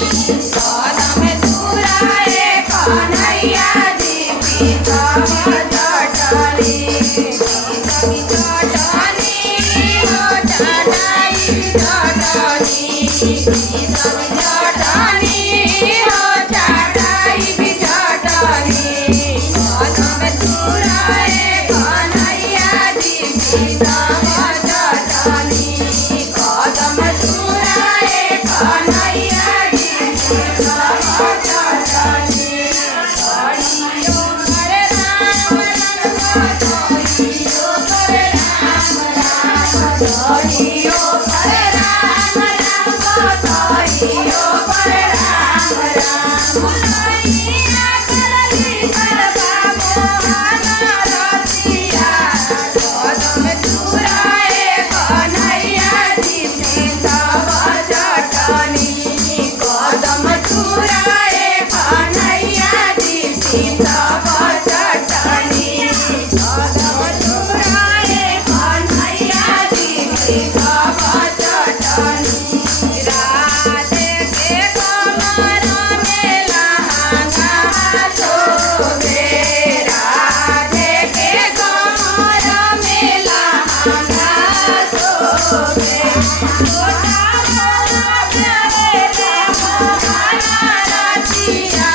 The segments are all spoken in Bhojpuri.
कदम चूराए कन्हैया जी पीसब चटनी पीसब चटनी हो चटाई चटनी पीसब चटनी हो चटाई चटनी कदम चूराए कन्हैया जी पीसब चटनी कदम चूराए कन्हैया जी पीसब चटनी हरिओ हरे राम राम हरिओ हरे राम राम हरिओ हरे राम राम हरिओ हरे राम राम मुरैया करली करबा मोहन रसिया कदम चूराए कन्हैया जी पीसब चटनी कदम चूराए कन्हैया जी पीसब चटनी कदम चूराए कन्हैया जी पीसब चटनी राधे के कमर में लहंगा शोभे राधे के कमर में लहंगा शोभे छोटा मोटा प्यारे मोहन रसिया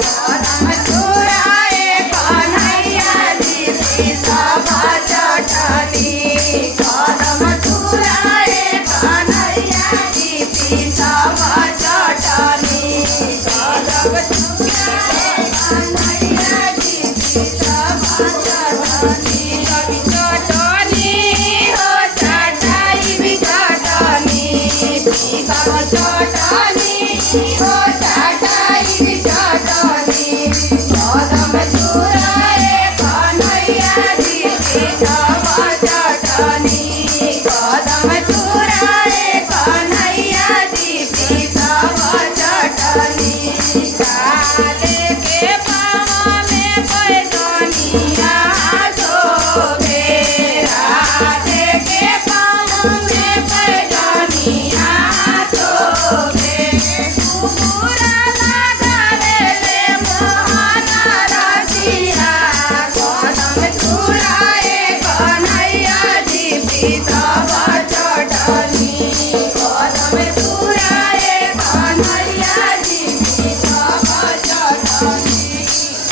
कदम चूराए कन्हैया जी पीसब चटनी कदम चूराए कन्हैया जी पीसब चटनी कदम चूराए कन्हैया जी पीसब चटनी कभी चटनी हो चटाई भी चटनी पीसब चटनी हो चटाई भी चटनी कदम चूराए कन्हैया जी पीसब चटनी कदम चूराए कन्हैया जी पीसब चटनी काले के पाँव में पैजनिया शोभे राधे के पाँव में पैजनिया शोभे घुंघरा लगावेले मोहन रसिया कदम चूराए कन्हैया जी पीसब चटनी कदम चूराए कन्हैया जी पीसब चटनी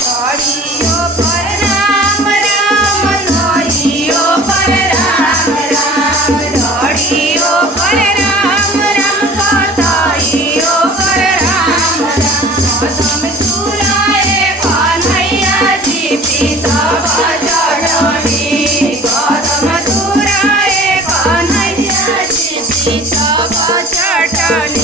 हरिओ पर राम राम हरिओ पर राम राम हरिओ पर राम राम हरिओ पर राम राम कदम चूराए कन्हैया जी पीसब चटनी कदम चूराए कन्हैया जी पीसब चटनी।